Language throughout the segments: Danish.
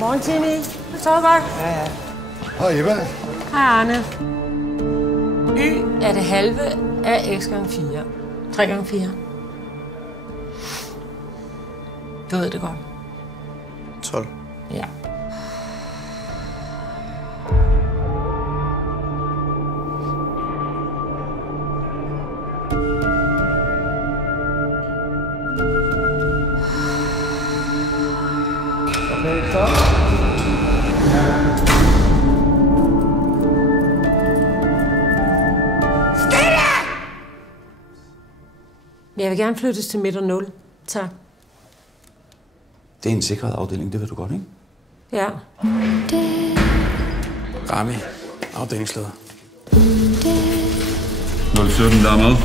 Godmorgen, Tini. Det sover godt. Ja. Hej, Eva. Hej, Arne. Y er det halve af x gange 4. 3 gange 4. Du ved det godt. 12. Ja. Okay, stop. Jeg vil gerne flyttes til midt og 0. Tak. Det er en sikret afdeling, det ved du godt, ikke? Ja. Rami, afdelingsleder. 017, der er med.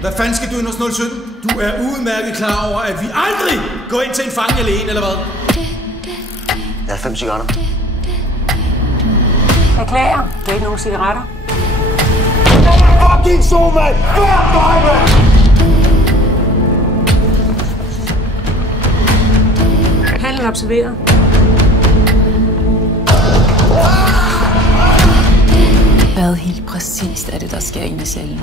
Hvad fanden skal du ind hos 017? Du er udmærket klar over, at vi aldrig går ind til en fange alene, eller hvad? Jeg har 5 cigaretter. Beklager. Du har ikke nogen cigaretter? Fucking så, mand! Fuck dig, mand! Handel observeret. Hvad helt præcist er det, der sker inde i cellen?